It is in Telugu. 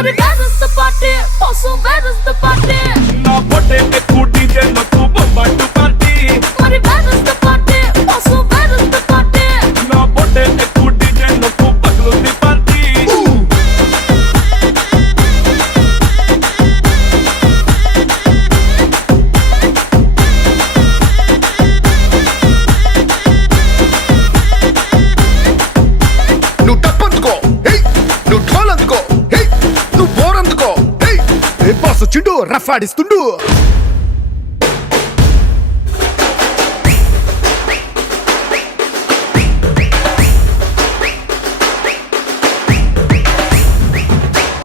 మరి where is the party? Also where is the party? నా పొట్టే ఎక్కువ డీజే నాకు బొంబాటు పార్టీ మరి where is the party? Also where is the party? నా పొట్టే ఎక్కువ డీజే నాకు పగలుంది పార్టీ నువ్వు టప్పందుకో నువ్వు ఢోల్ అందుకో నువ్వు బోర్ అందుకో బాస్ వచ్చిండు రఫ్ ఆడిస్తుండు